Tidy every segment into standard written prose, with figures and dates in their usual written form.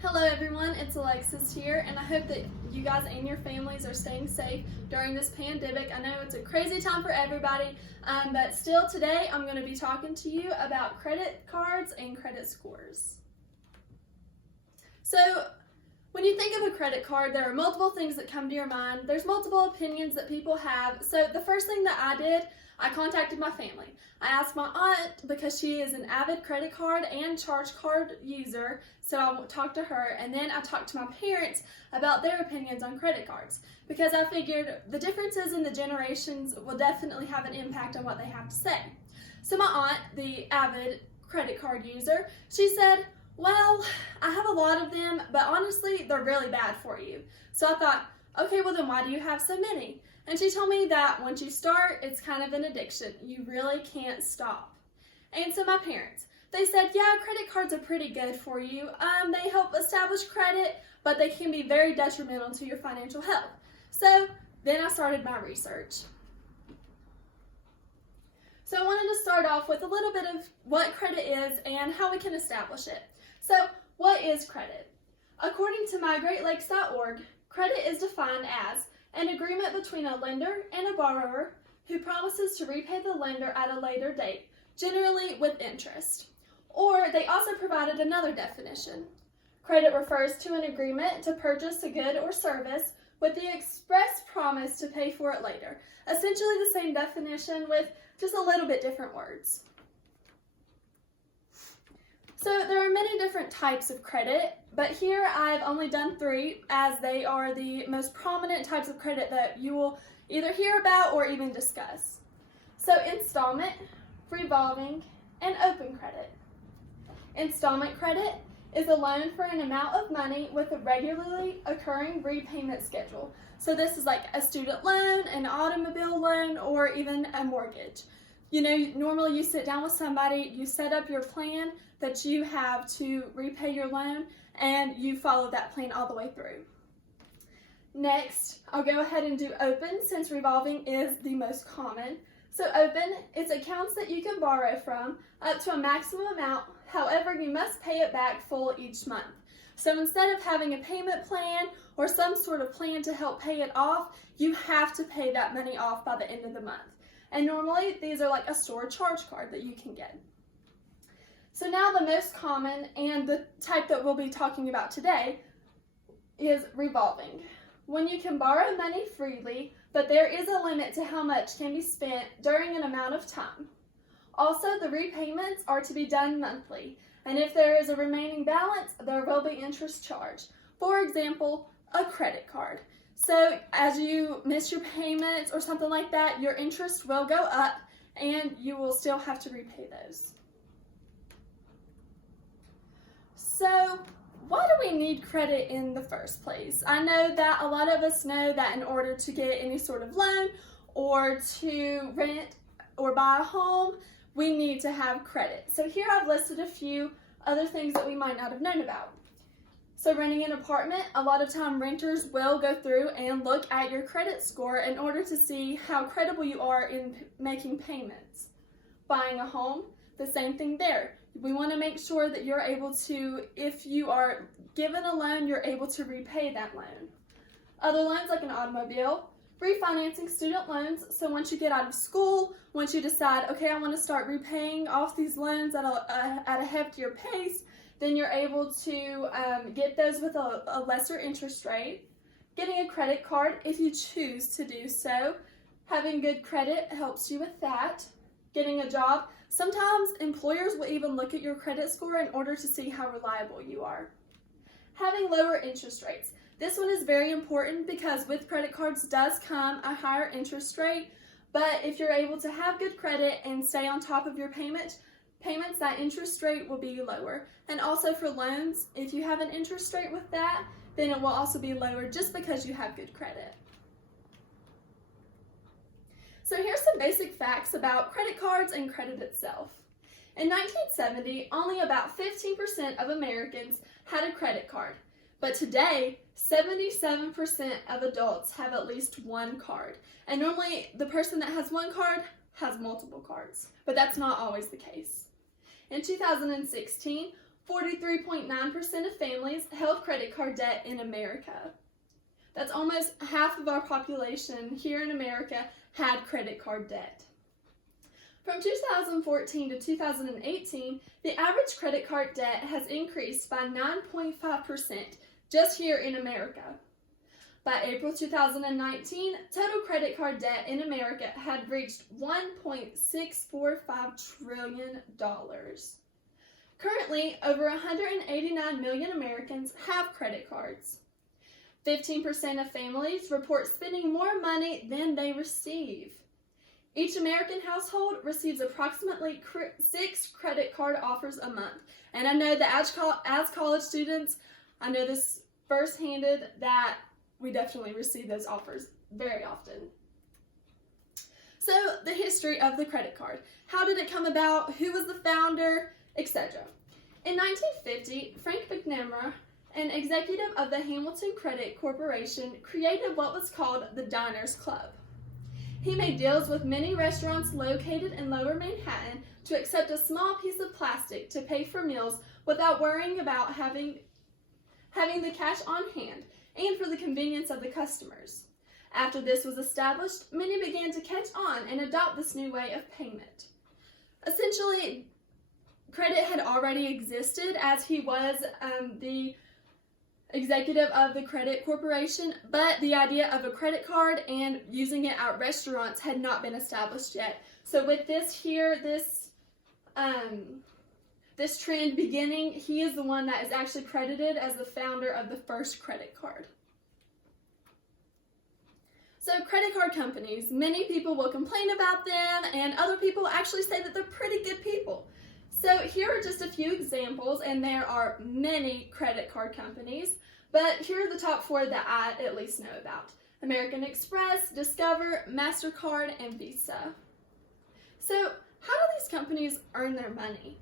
Hello everyone, it's Alexis here, and I hope that you guys and your families are staying safe during this pandemic. I know it's a crazy time for everybody, but still today I'm going to be talking to you about credit cards and credit scores. So when you think of a credit card, there are multiple things that come to your mind. There's multiple opinions that people have. So the first thing that I did, I contacted my family. I asked my aunt, because she is an avid credit card and charge card user, so I talked to her, and then I talked to my parents about their opinions on credit cards, because I figured the differences in the generations will definitely have an impact on what they have to say. So my aunt, the avid credit card user, she said, well, I have a lot of them, but honestly, they're really bad for you. So I thought, okay, well then why do you have so many? And she told me that once you start, it's kind of an addiction. You really can't stop. And so my parents, they said, yeah, credit cards are pretty good for you. They help establish credit, but they can be very detrimental to your financial health. So then I started my research. So I wanted to start off with a little bit of what credit is and how we can establish it. So what is credit? According to mygreatlakes.org, credit is defined as an agreement between a lender and a borrower who promises to repay the lender at a later date, generally with interest. Or they also provided another definition. Credit refers to an agreement to purchase a good or service with the express promise to pay for it later. Essentially the same definition with just a little bit different words. So there are many different types of credit, but here I've only done 3 as they are the most prominent types of credit that you will either hear about or even discuss. So installment, revolving, and open credit. Installment credit is a loan for an amount of money with a regularly occurring repayment schedule. So this is like a student loan, an automobile loan, or even a mortgage. You know, normally you sit down with somebody, you set up your plan that you have to repay your loan, and you follow that plan all the way through. Next, I'll go ahead and do open since revolving is the most common. So open is accounts that you can borrow from up to a maximum amount, however you must pay it back full each month. So instead of having a payment plan or some sort of plan to help pay it off, you have to pay that money off by the end of the month. And normally these are like a store charge card that you can get. So now the most common and the type that we'll be talking about today is revolving. When you can borrow money freely, but there is a limit to how much can be spent during an amount of time. Also, the repayments are to be done monthly, and if there is a remaining balance, there will be interest charged. For example, a credit card. So as you miss your payments or something like that, your interest will go up and you will still have to repay those. So why do we need credit in the first place? I know that a lot of us know that in order to get any sort of loan or to rent or buy a home, we need to have credit. So here I've listed a few other things that we might not have known about. So renting an apartment, a lot of time renters will go through and look at your credit score in order to see how credible you are in making payments. Buying a home, the same thing there. We want to make sure that you're able to, if you are given a loan, you're able to repay that loan. Other loans like an automobile, refinancing student loans. So once you get out of school, once you decide, okay, I want to start repaying off these loans at a heftier pace, then you're able to get those with a lesser interest rate. Getting a credit card if you choose to do so. Having good credit helps you with that. Getting a job. Sometimes employers will even look at your credit score in order to see how reliable you are. Having lower interest rates. This one is very important because with credit cards does come a higher interest rate, but if you're able to have good credit and stay on top of your payments, that interest rate will be lower. And also for loans, if you have an interest rate with that, then it will also be lower just because you have good credit. So here's some basic facts about credit cards and credit itself. In 1970, only about 15% of Americans had a credit card, but today, 77% of adults have at least one card. And normally, the person that has one card has multiple cards, but that's not always the case. In 2016, 43.9% of families held credit card debt in America. That's almost half of our population here in America had credit card debt. From 2014 to 2018, the average credit card debt has increased by 9.5% just here in America. By April 2019, total credit card debt in America had reached $1.645 trillion. Currently, over 189 million Americans have credit cards. 15% of families report spending more money than they receive. Each American household receives approximately 6 credit card offers a month. And I know that as college students, I know this first-handed that we definitely receive those offers very often. So, the history of the credit card. How did it come about? Who was the founder? Etc. In 1950, Frank McNamara, an executive of the Hamilton Credit Corporation, created what was called the Diners Club. He made deals with many restaurants located in Lower Manhattan to accept a small piece of plastic to pay for meals without worrying about having the cash on hand and for the convenience of the customers. After this was established, many began to catch on and adopt this new way of payment. Essentially, credit had already existed as he was the executive of the credit corporation, but the idea of a credit card and using it at restaurants had not been established yet. So with this trend beginning, he is the one that is actually credited as the founder of the first credit card. So credit card companies, many people will complain about them and other people actually say that they're pretty good people. So here are just a few examples, and there are many credit card companies, but here are the top 4 that I at least know about. American Express, Discover, MasterCard, and Visa. So how do these companies earn their money?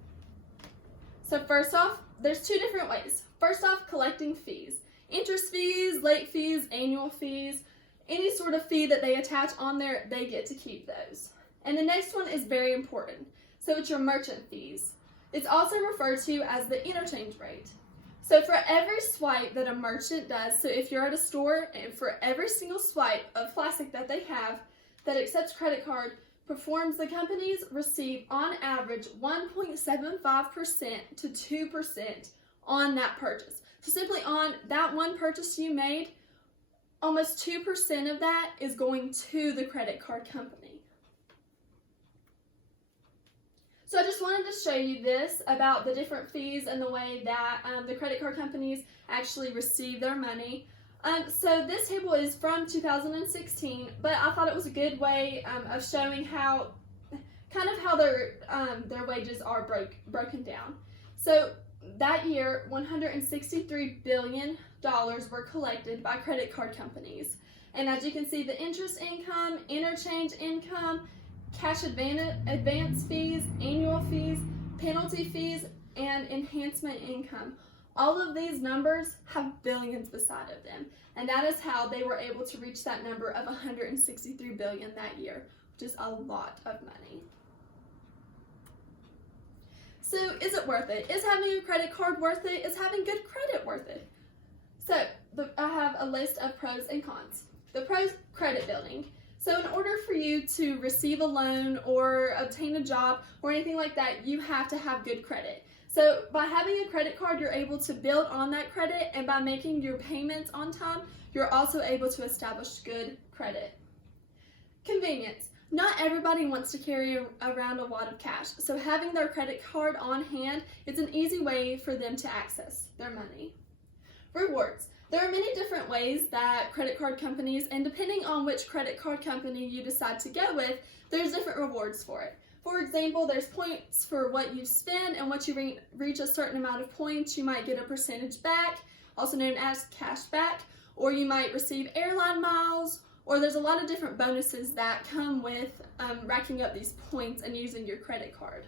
So first off, there's 2 different ways. First off, collecting fees. Interest fees, late fees, annual fees, any sort of fee that they attach on there, they get to keep those. And the next one is very important. So it's your merchant fees. It's also referred to as the interchange rate. So for every swipe that a merchant does, so if you're at a store and for every single swipe of plastic that they have that accepts credit card performs, the companies receive on average 1.75% to 2% on that purchase. So simply on that one purchase you made, almost 2% of that is going to the credit card company. So I just wanted to show you this about the different fees and the way that the credit card companies actually receive their money. So this table is from 2016, but I thought it was a good way of showing how their wages are broken down. So that year, $163 billion were collected by credit card companies. And as you can see, the interest income, interchange income, cash advance fees, annual fees, penalty fees, and enhancement income. All of these numbers have billions beside of them, and that is how they were able to reach that number of $163 billion that year, which is a lot of money. So is it worth it? Is having a credit card worth it? Is having good credit worth it? So I have a list of pros and cons. The pros, credit building. So in order for you to receive a loan or obtain a job or anything like that, you have to have good credit. So by having a credit card, you're able to build on that credit, and by making your payments on time, you're also able to establish good credit. Convenience. Not everybody wants to carry around a lot of cash, so having their credit card on hand is an easy way for them to access their money. Rewards. There are many different ways that credit card companies, and depending on which credit card company you decide to go with, there's different rewards for it. For example, there's points for what you spend, and once you reach a certain amount of points, you might get a percentage back, also known as cash back, or you might receive airline miles, or there's a lot of different bonuses that come with racking up these points and using your credit card.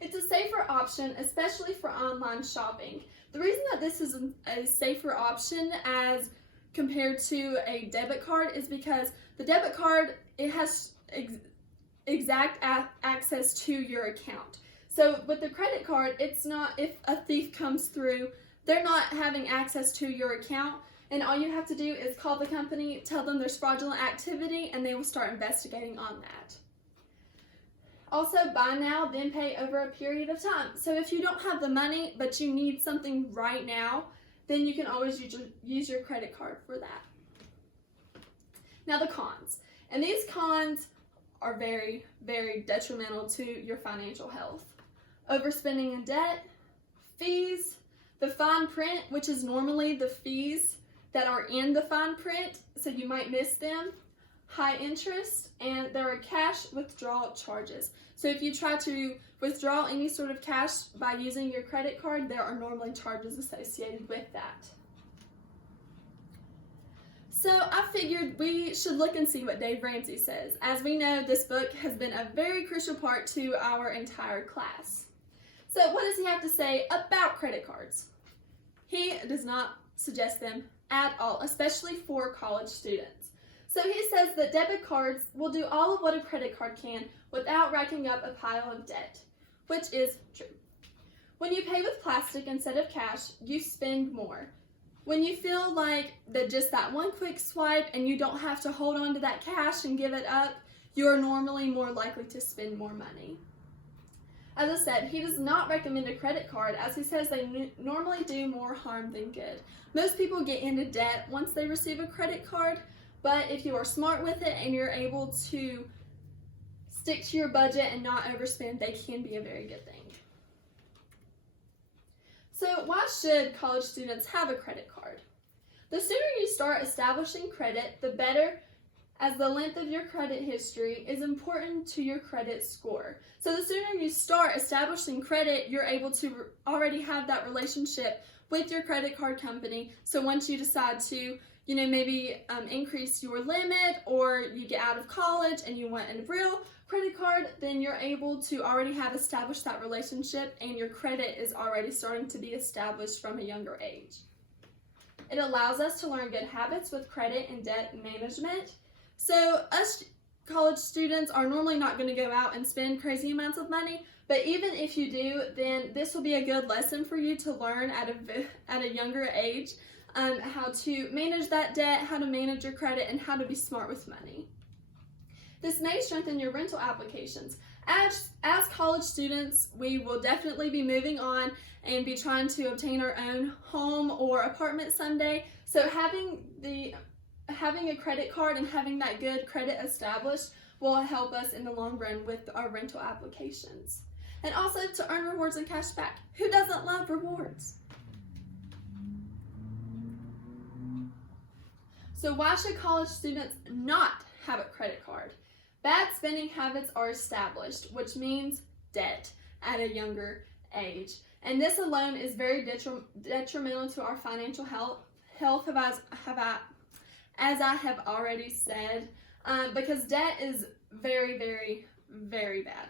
It's a safer option, especially for online shopping. The reason that this is a safer option as compared to a debit card is because the debit card, it has exact access to your account. So with the credit card, it's not, if a thief comes through, they're not having access to your account, and all you have to do is call the company, tell them there's fraudulent activity, and they will start investigating on that. Also, buy now, then pay over a period of time. So if you don't have the money, but you need something right now, then you can always use your credit card for that. Now the cons. And these cons are very, very detrimental to your financial health. Overspending in debt, fees, the fine print, which is normally the fees that are in the fine print, so you might miss them, high interest, and there are cash withdrawal charges. So if you try to withdraw any sort of cash by using your credit card, there are normally charges associated with that. So I figured we should look and see what Dave Ramsey says. As we know, this book has been a very crucial part to our entire class. So what does he have to say about credit cards? He does not suggest them at all, especially for college students. So he says that debit cards will do all of what a credit card can without racking up a pile of debt, which is true. When you pay with plastic instead of cash, you spend more. When you feel like that just that one quick swipe and you don't have to hold on to that cash and give it up, you are normally more likely to spend more money. As I said, he does not recommend a credit card, as he says they normally do more harm than good. Most people get into debt once they receive a credit card, but if you are smart with it and you're able to stick to your budget and not overspend, they can be a very good thing. So why should college students have a credit card? The sooner you start establishing credit, the better, as the length of your credit history is important to your credit score. So the sooner you start establishing credit, you're able to already have that relationship with your credit card company. So once you decide to, maybe increase your limit, or you get out of college and you want a real credit card, then you're able to already have established that relationship and your credit is already starting to be established from a younger age. It allows us to learn good habits with credit and debt management. So us college students are normally not going to go out and spend crazy amounts of money, but even if you do, then this will be a good lesson for you to learn at a younger age, how to manage that debt, how to manage your credit, and how to be smart with money. This may strengthen your rental applications. As college students, we will definitely be moving on and be trying to obtain our own home or apartment someday. So having a credit card and having that good credit established will help us in the long run with our rental applications. And also to earn rewards and cash back. Who doesn't love rewards? So why should college students not have a credit card? Bad spending habits are established, which means debt at a younger age. And this alone is very detrimental to our financial health as I have already said, because debt is very, very, very bad.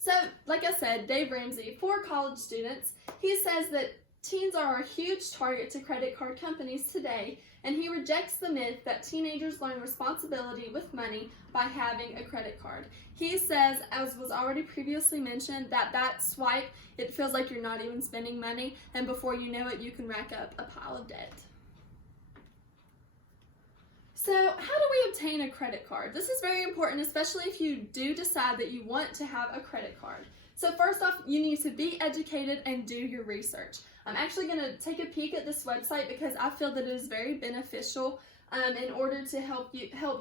So, like I said, Dave Ramsey, for college students, he says that teens are a huge target to credit card companies today, and he rejects the myth that teenagers learn responsibility with money by having a credit card. He says, as was already previously mentioned, that swipe, it feels like you're not even spending money, and before you know it, you can rack up a pile of debt. So how do we obtain a credit card? This is very important, especially if you do decide that you want to have a credit card. So first off, you need to be educated and do your research. I'm actually going to take a peek at this website because I feel that it is very beneficial in order to help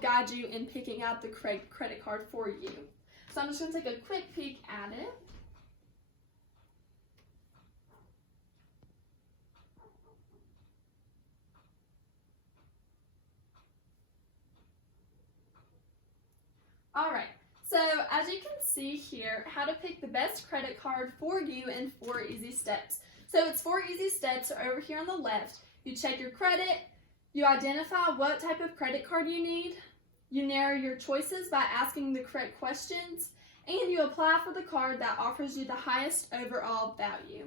guide you in picking out the credit card for you. So I'm just going to take a quick peek at it. Alright, so as you can see here, how to pick the best credit card for you in 4 easy steps. So it's 4 easy steps over here on the left. You check your credit, you identify what type of credit card you need, you narrow your choices by asking the correct questions, and you apply for the card that offers you the highest overall value.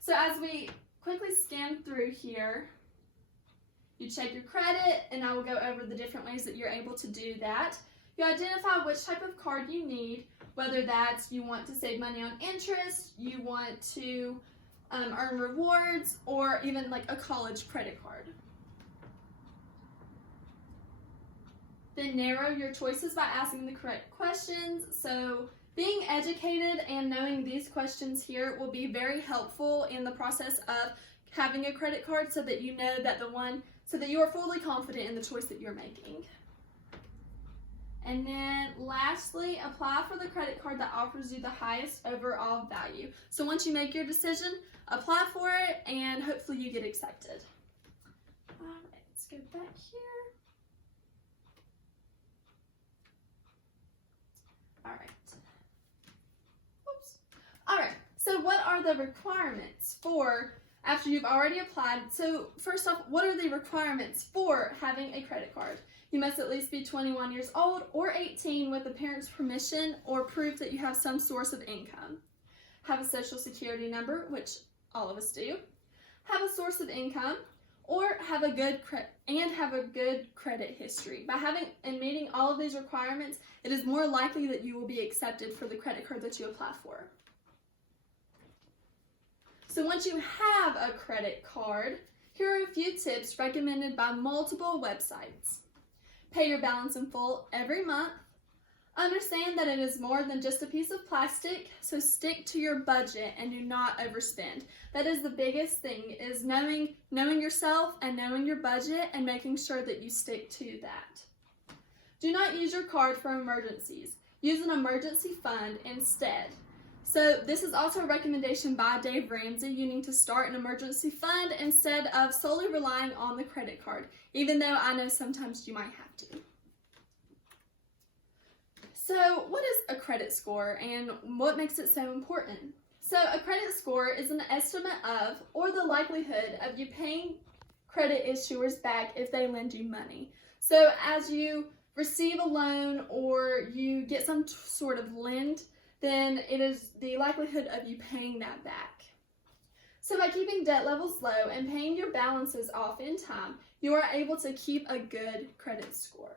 So as we quickly scan through here, you check your credit, and I will go over the different ways that you're able to do that. You identify which type of card you need, whether that's you want to save money on interest, you want to earn rewards, or even like a college credit card. Then narrow your choices by asking the correct questions. So being educated and knowing these questions here will be very helpful in the process of having a credit card, so that you know that so that you are fully confident in the choice that you're making. And then lastly, apply for the credit card that offers you the highest overall value. So once you make your decision, apply for it and hopefully you get accepted. Let's go back here. All right. Oops. All right. So what are the requirements for after you've already applied? So first off, what are the requirements for having a credit card? You must at least be 21 years old or 18 with a parent's permission or proof that you have some source of income. Have a social security number, which all of us do. Have a source of income, or have a good credit history. By having and meeting all of these requirements, it is more likely that you will be accepted for the credit card that you apply for. So once you have a credit card, here are a few tips recommended by multiple websites. Pay your balance in full every month. Understand that it is more than just a piece of plastic, so stick to your budget and do not overspend. That is the biggest thing, is knowing yourself and knowing your budget and making sure that you stick to that. Do not use your card for emergencies. Use an emergency fund instead. So this is also a recommendation by Dave Ramsey. You need to start an emergency fund instead of solely relying on the credit card, even though I know sometimes you might have to. So what is a credit score and what makes it so important? So a credit score is an estimate of, or the likelihood of, you paying credit issuers back if they lend you money. So as you receive a loan or you get some sort of lend, then it is the likelihood of you paying that back. So by keeping debt levels low and paying your balances off in time, you are able to keep a good credit score.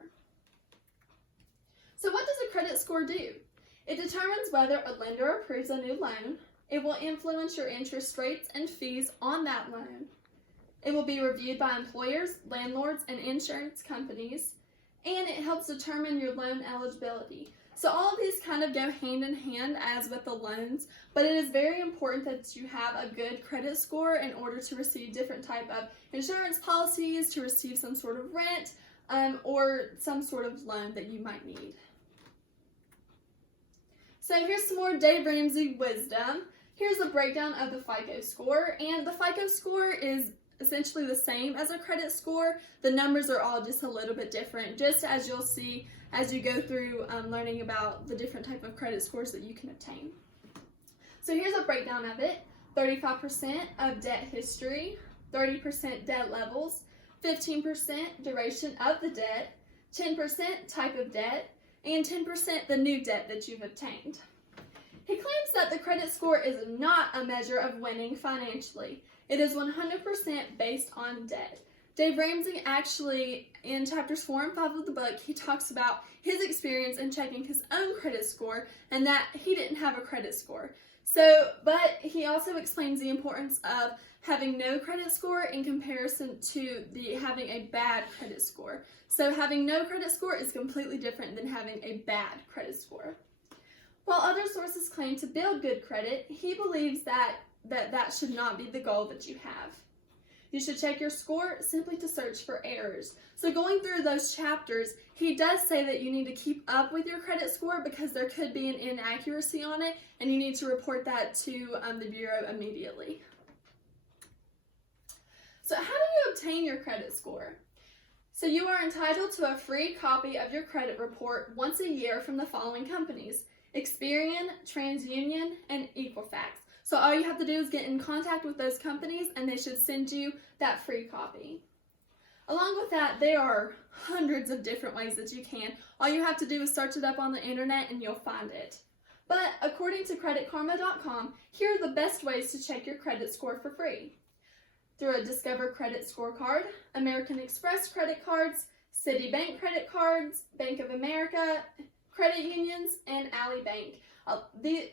So what does a credit score do? It determines whether a lender approves a new loan. It will influence your interest rates and fees on that loan. It will be reviewed by employers, landlords, and insurance companies, and it helps determine your loan eligibility. So all of these kind of go hand in hand as with the loans, but it is very important that you have a good credit score in order to receive different type of insurance policies, to receive some sort of rent, or some sort of loan that you might need. So here's some more Dave Ramsey wisdom. Here's a breakdown of the FICO score, and the FICO score is essentially the same as a credit score. The numbers are all just a little bit different, just as you'll see as you go through learning about the different type of credit scores that you can obtain. So here's a breakdown of it. 35% of debt history, 30% debt levels, 15% duration of the debt, 10% type of debt, and 10% the new debt that you've obtained. He claims that the credit score is not a measure of winning financially. It is 100% based on debt. Dave Ramsey actually, in chapters 4 and 5 of the book, he talks about his experience in checking his own credit score and that he didn't have a credit score. But he also explains the importance of having no credit score in comparison to having a bad credit score. So having no credit score is completely different than having a bad credit score. While other sources claim to build good credit, he believes that should not be the goal that you have. You should check your score simply to search for errors. So going through those chapters, he does say that you need to keep up with your credit score because there could be an inaccuracy on it, and you need to report that to the Bureau immediately. So how do you obtain your credit score? So you are entitled to a free copy of your credit report once a year from the following companies: Experian, TransUnion, and Equifax. So all you have to do is get in contact with those companies and they should send you that free copy. Along with that, there are hundreds of different ways that you can. All you have to do is search it up on the internet and you'll find it. But according to creditkarma.com, here are the best ways to check your credit score for free: through a Discover Credit Scorecard, American Express credit cards, Citibank credit cards, Bank of America, credit unions, and Ally Bank.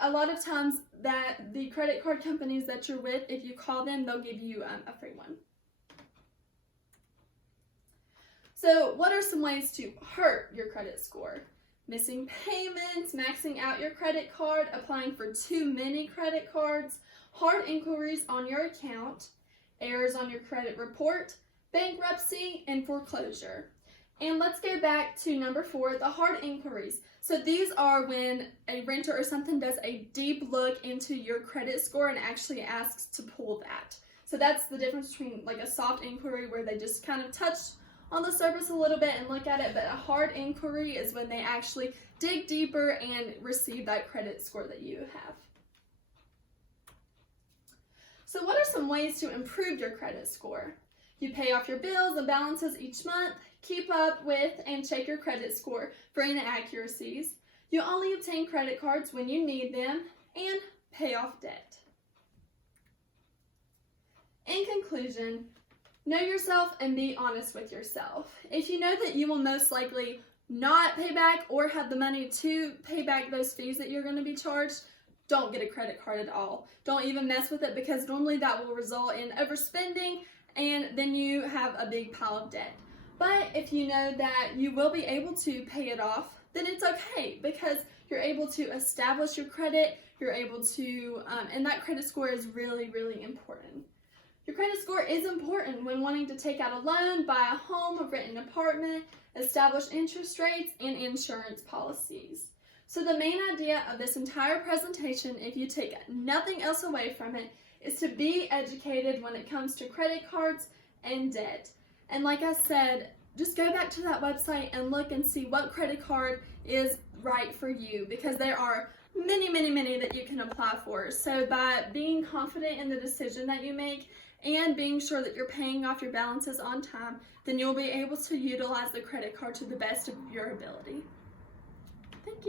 A lot of times that the credit card companies that you're with, if you call them, they'll give you a free one. So what are some ways to hurt your credit score? Missing payments, maxing out your credit card, applying for too many credit cards, hard inquiries on your account, errors on your credit report, bankruptcy, and foreclosure. And let's go back to number 4, the hard inquiries. So these are when a renter or something does a deep look into your credit score and actually asks to pull that. So that's the difference between like a soft inquiry where they just kind of touch on the surface a little bit and look at it, but a hard inquiry is when they actually dig deeper and receive that credit score that you have. So what are some ways to improve your credit score? You pay off your bills and balances each month, keep up with and check your credit score for inaccuracies. You only obtain credit cards when you need them, and pay off debt. In conclusion, know yourself and be honest with yourself. If you know that you will most likely not pay back or have the money to pay back those fees that you're going to be charged, don't get a credit card at all. Don't even mess with it, because normally that will result in overspending and then you have a big pile of debt. But if you know that you will be able to pay it off, then it's okay, because you're able to establish your credit, you're able to, and that credit score is really, really important. Your credit score is important when wanting to take out a loan, buy a home, a rent an apartment, establish interest rates, and insurance policies. So the main idea of this entire presentation, if you take nothing else away from it, is to be educated when it comes to credit cards and debt. And like I said, just go back to that website and look and see what credit card is right for you, because there are many, many, many that you can apply for. So by being confident in the decision that you make and being sure that you're paying off your balances on time, then you'll be able to utilize the credit card to the best of your ability. Thank you.